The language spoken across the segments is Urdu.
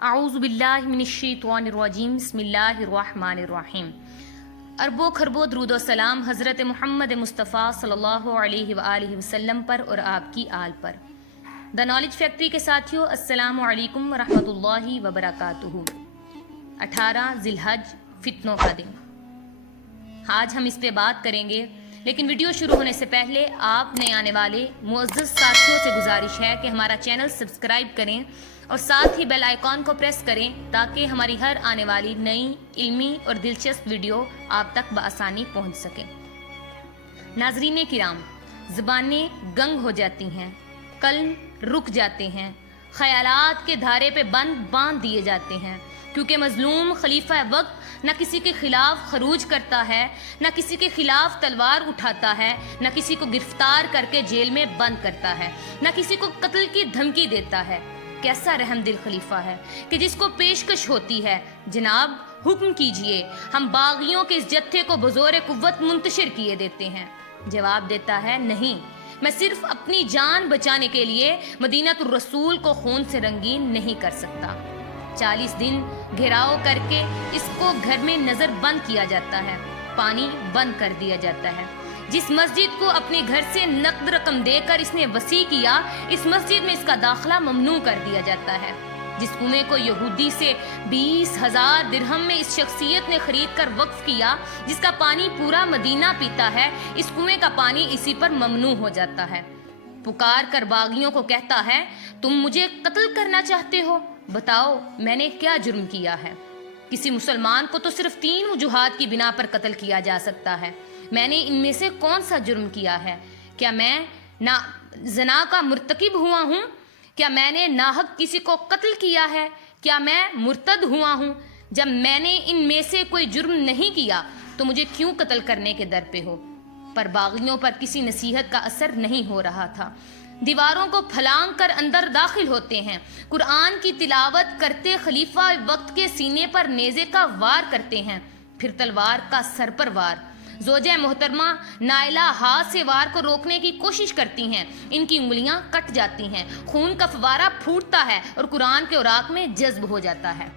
اعوذ باللہ من الشیطان الرجیم بسم اللہ الرحمن الرحیم۔ اربوں خربوں درود و سلام حضرت محمد مصطفیٰ صلی اللہ علیہ وآلہ وسلم پر اور آپ کی آل پر۔ دا نالج فیکٹری کے ساتھیوں، السلام علیکم ورحمۃ اللہ وبرکاتہ۔ 18 ذی الحج فتنوں کا دن، آج ہم اس پہ بات کریں گے، لیکن ویڈیو شروع ہونے سے پہلے آپ نئے آنے والے معزز ساتھیوں سے گزارش ہے کہ ہمارا چینل سبسکرائب کریں اور ساتھ ہی بیل آئیکن کو پریس کریں تاکہ ہماری ہر آنے والی نئی علمی اور دلچسپ ویڈیو آپ تک بآسانی پہنچ سکے۔ ناظرین کرام، زبانیں گنگ ہو جاتی ہیں، قلم رک جاتے ہیں، خیالات کے دھارے پہ باندھ دیے جاتے ہیں، کیونکہ مظلوم خلیفہ وقت نہ کسی کے خلاف خروج کرتا ہے، نہ کسی کے خلاف تلوار اٹھاتا ہے، نہ کسی کو گرفتار کر کے جیل میں بند کرتا ہے، نہ کسی کو قتل کی دھمکی دیتا ہے۔ کیسا رحم دل خلیفہ ہے کہ جس کو پیشکش ہوتی ہے، جناب حکم کیجئے، ہم باغیوں کے اس جتھے کو بزور قوت منتشر کیے دیتے ہیں۔ جواب دیتا ہے، نہیں، میں صرف اپنی جان بچانے کے لیے مدینہ الرسول کو خون سے رنگین نہیں کر سکتا۔ 40 دن گھیراؤ کر کے اس کو گھر میں نظر بند کیا جاتا ہے، پانی بند کر دیا جاتا ہے۔ جس مسجد کو اپنے گھر سے نقد رقم دے کر اس نے وسیع کیا، اس مسجد میں اس کا داخلہ ممنوع کر دیا جاتا ہے۔ جس کنویں کو یہودی سے 20,000 درہم میں اس شخصیت نے خرید کر وقف کیا، جس کا پانی پورا مدینہ پیتا ہے، اس کنویں کا پانی اسی پر ممنوع ہو جاتا ہے۔ پکار کر باغیوں کو کہتا ہے، تم مجھے قتل کرنا چاہتے ہو؟ بتاؤ میں نے کیا جرم کیا ہے؟ کسی مسلمان کو تو صرف 3 وجوہات کی بنا پر قتل کیا جا سکتا ہے، میں نے ان میں سے کون سا جرم کیا ہے؟ کیا میں زنا کا مرتکب ہوا ہوں؟ کیا میں نے ناحق کسی کو قتل کیا ہے؟ کیا میں مرتد ہوا ہوں؟ جب میں نے ان میں سے کوئی جرم نہیں کیا تو مجھے کیوں قتل کرنے کے در پہ ہو؟ پر باغیوں پر کسی نصیحت کا اثر نہیں ہو رہا تھا۔ دیواروں کو پھلانگ کر اندر داخل ہوتے ہیں، قرآن کی تلاوت کرتے خلیفہ وقت کے سینے پر نیزے کا وار کرتے ہیں، پھر تلوار کا سر پر وار۔ زوجہ محترمہ نائلہ ہاتھ سے وار کو روکنے کی کوشش کرتی ہیں، ان کی انگلیاں کٹ جاتی ہیں، خون کا فوارہ پھوٹتا ہے اور قرآن کے اوراق میں جذب ہو جاتا ہے۔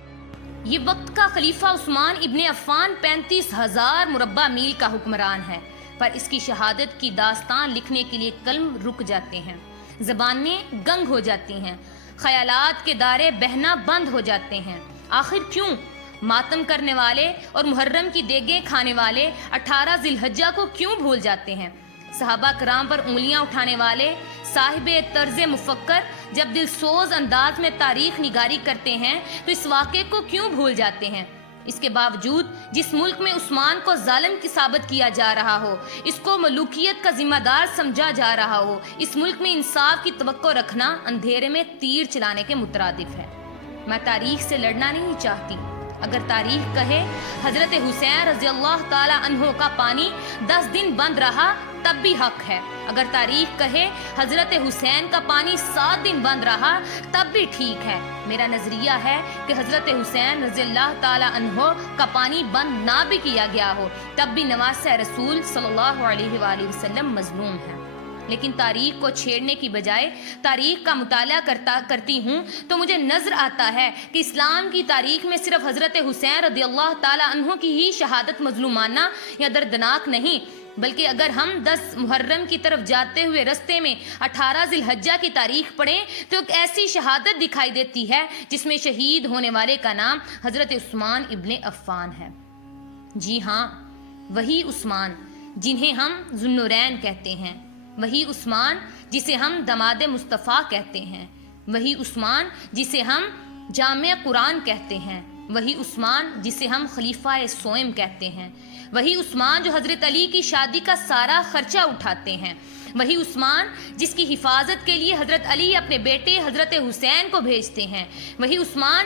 یہ وقت کا خلیفہ عثمان ابن عفان 35,000 مربع میل کا حکمران ہے، پر اس کی شہادت کی داستان لکھنے کے لیے قلم رک جاتے ہیں، زبانیں گنگ ہو جاتی ہیں، خیالات کے دائرے بہنا بند ہو جاتے ہیں۔ آخر کیوں؟ ماتم کرنے والے اور محرم کی دیگیں کھانے والے 18 ذی الحجہ کو کیوں بھول جاتے ہیں؟ صحابہ کرام پر انگلیاں اٹھانے والے صاحب طرز مفکر جب دل سوز انداز میں تاریخ نگاری کرتے ہیں تو اس واقعے کو کیوں بھول جاتے ہیں؟ اس کے باوجود جس ملک میں عثمان کو ظالم کی ثابت کیا جا رہا ہو، اس کو ملوکیت کا ذمہ دار سمجھا جا رہا ہو، اس ملک میں انصاف کی توقع رکھنا اندھیرے میں تیر چلانے کے مترادف ہے۔ میں تاریخ سے لڑنا نہیں چاہتی، اگر تاریخ کہے حضرت حسین رضی اللہ تعالی عنہ کا پانی 10 دن بند رہا تب بھی حق ہے، اگر تاریخ کہے حضرت حسین کا پانی 7 دن بند رہا تب بھی ٹھیک ہے۔ میرا نظریہ ہے کہ حضرت حسین رضی اللہ تعالی عنہ کا پانی بند نہ بھی کیا گیا ہو تب بھی نواسہ رسول صلی اللہ علیہ وآلہ وسلم مظلوم ہے۔ لیکن تاریخ کو چھیڑنے کی بجائے تاریخ کا مطالعہ کرتی ہوں تو مجھے نظر آتا ہے کہ اسلام کی تاریخ میں صرف حضرت حسین رضی اللہ تعالی عنہ کی ہی شہادت مظلومانہ یا دردناک نہیں، بلکہ اگر ہم 10 محرم کی طرف جاتے ہوئے رستے میں 18 ذی الحجہ کی تاریخ پڑھیں تو ایک ایسی شہادت دکھائی دیتی ہے جس میں شہید ہونے والے کا نام حضرت عثمان ابن عفان ہے۔ جی ہاں، وہی عثمان جنہیں ہم ذو النورین کہتے ہیں، وہی عثمان جسے ہم دماد مصطفیٰ کہتے ہیں، وہی عثمان جسے ہم جامع قرآن کہتے ہیں، وہی عثمان جسے ہم خلیفہ سوئم کہتے ہیں، وہی عثمان جو حضرت علی کی شادی کا سارا خرچہ اٹھاتے ہیں، وہی عثمان جس کی حفاظت کے لیے حضرت علی اپنے بیٹے حضرت حسین کو بھیجتے ہیں، وہی عثمان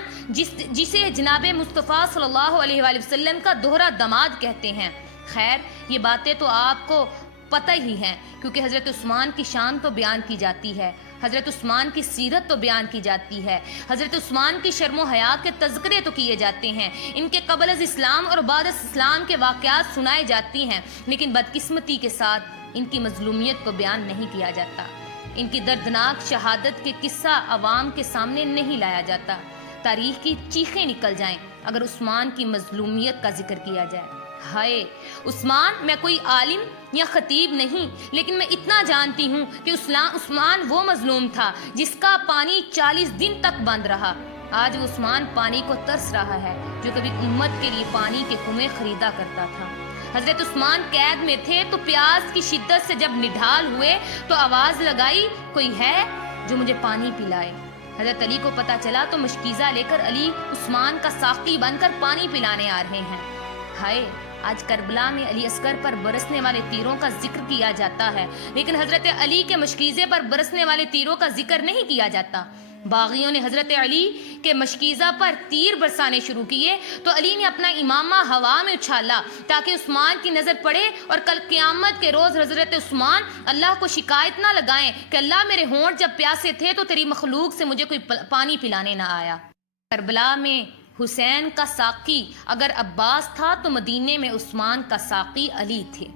جسے جناب مصطفیٰ صلی اللہ علیہ وآلہ وسلم کا دوہرا داماد کہتے ہیں۔ خیر، یہ باتیں تو آپ کو پتہ ہی ہیں، کیونکہ حضرت عثمان کی شان تو بیان کی جاتی ہے، حضرت عثمان کی سیرت تو بیان کی جاتی ہے، حضرت عثمان کی شرم و حیا کے تذکرے تو کیے جاتے ہیں، ان کے قبل از اسلام اور بعد از اسلام کے واقعات سنائے جاتی ہیں، لیکن بدقسمتی کے ساتھ ان کی مظلومیت کو بیان نہیں کیا جاتا، ان کی دردناک شہادت کے قصہ عوام کے سامنے نہیں لایا جاتا۔ تاریخ کی چیخیں نکل جائیں اگر عثمان کی مظلومیت کا ذکر کیا جائے۔ ہائے عثمان، میں کوئی عالم یا خطیب نہیں، لیکن میں اتنا جانتی ہوں کہ عثمان وہ مظلوم تھا جس کا پانی 40 دن تک بند رہا۔ آج وہ عثمان پانی کو ترس رہا ہے جو کبھی امت کے لیے پانی کے کنویں خریدا کرتا تھا۔ حضرت عثمان قید میں تھے تو پیاس کی شدت سے جب نڈھال ہوئے تو آواز لگائی، کوئی ہے جو مجھے پانی پلائے۔ حضرت علی کو پتہ چلا تو مشکیزہ لے کر علی عثمان کا ساقی بن کر پانی پلانے آ رہے ہیں۔ ہائے، آج کربلا میں علی اصغر پر برسنے والے تیروں کا ذکر کیا جاتا ہے، لیکن حضرت علی کے مشکیزے پر برسنے والے تیروں کا ذکر نہیں کیا جاتا۔ باغیوں نے حضرت علی کے مشکیزہ پر تیر برسانے شروع کیے تو علی نے اپنا امامہ ہوا میں اچھالا تاکہ عثمان کی نظر پڑے، اور کل قیامت کے روز حضرت عثمان اللہ کو شکایت نہ لگائیں کہ اللہ میرے ہونٹ جب پیاسے تھے تو تیری مخلوق سے مجھے کوئی پانی پلانے نہ آیا۔ کربلا میں حسین کا ساقی اگر عباس تھا تو مدینے میں عثمان کا ساقی علی تھے۔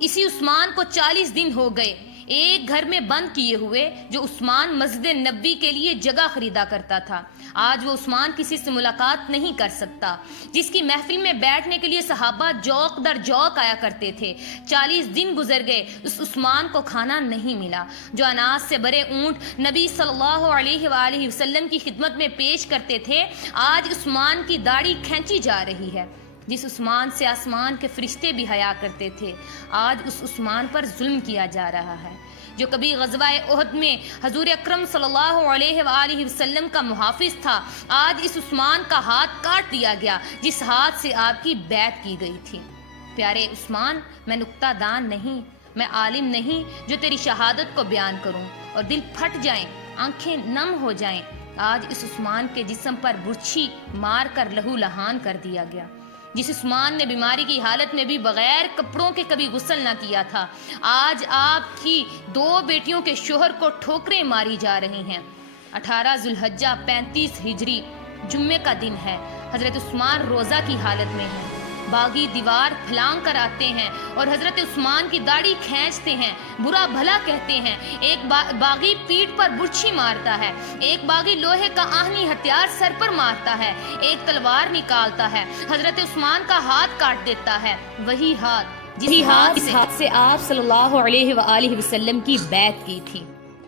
اسی عثمان کو 40 دن ہو گئے ایک گھر میں بند کیے ہوئے جو عثمان مسجد نبی کے لیے جگہ خریدا کرتا تھا۔ آج وہ عثمان کسی سے ملاقات نہیں کر سکتا جس کی محفل میں بیٹھنے کے لیے صحابہ جوق در جوق آیا کرتے تھے۔ 40 دن گزر گئے، اس عثمان کو کھانا نہیں ملا جو اناج سے بھرے اونٹ نبی صلی اللہ علیہ وآلہ وسلم کی خدمت میں پیش کرتے تھے۔ آج عثمان کی داڑھی کھینچی جا رہی ہے۔ جس عثمان سے آسمان کے فرشتے بھی حیا کرتے تھے، آج اس عثمان پر ظلم کیا جا رہا ہے۔ جو کبھی غزوہ احد میں حضور اکرم صلی اللہ علیہ وآلہ وسلم کا محافظ تھا، آج اس عثمان کا ہاتھ کاٹ دیا گیا جس ہاتھ سے آپ کی بیعت کی گئی تھی۔ پیارے عثمان، میں نکتہ دان نہیں، میں عالم نہیں جو تیری شہادت کو بیان کروں اور دل پھٹ جائیں، آنکھیں نم ہو جائیں۔ آج اس عثمان کے جسم پر برچھی مار کر لہو لہان کر دیا گیا۔ جس عثمان نے بیماری کی حالت میں بھی بغیر کپڑوں کے کبھی غسل نہ کیا تھا، آج آپ کی 2 بیٹیوں کے شوہر کو ٹھوکریں ماری جا رہی ہیں۔ 18 ذوالحجہ 35 ہجری جمعے کا دن ہے۔ حضرت عثمان روزہ کی حالت میں ہیں، باغی دیوار پھلانگ کر آتے ہیں اور حضرت عثمان کی داڑھی کھینچتے ہیں، برا بھلا کہتے ہیں۔ ایک باغی پیٹھ پر برچھی مارتا ہے، ایک باغی لوہے کا آہنی ہتھیار سر پر مارتا ہے، ایک تلوار نکالتا ہے، حضرت عثمان کا ہاتھ کاٹ دیتا ہے، وہی ہاتھ جس ہاتھ سے آپ صلی اللہ علیہ وآلہ وسلم کی بیعت کی تھی۔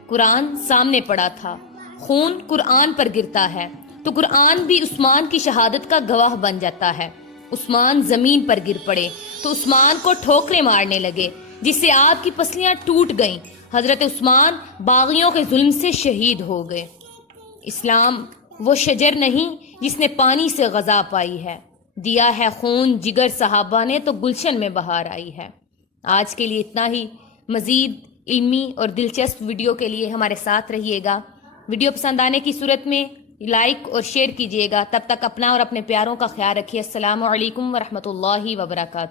قرآن سامنے پڑا تھا، خون قرآن پر گرتا ہے تو قرآن بھی عثمان کی شہادت کا گواہ بن جاتا ہے۔ عثمان زمین پر گر پڑے تو عثمان کو ٹھوکریں مارنے لگے جس سے آپ کی پسلیاں ٹوٹ گئیں۔ حضرت عثمان باغیوں کے ظلم سے شہید ہو گئے۔ اسلام وہ شجر نہیں جس نے پانی سے غذا پائی ہے، دیا ہے خون جگر صحابہ نے تو گلشن میں بہار آئی ہے۔ آج کے لیے اتنا ہی۔ مزید علمی اور دلچسپ ویڈیو کے لیے ہمارے ساتھ رہیے گا۔ ویڈیو پسند آنے کی صورت میں لائک اور شیئر کیجیے گا۔ تب تک اپنا اور اپنے پیاروں کا خیال رکھیے۔ السلام علیکم ورحمۃ اللہ وبرکاتہ۔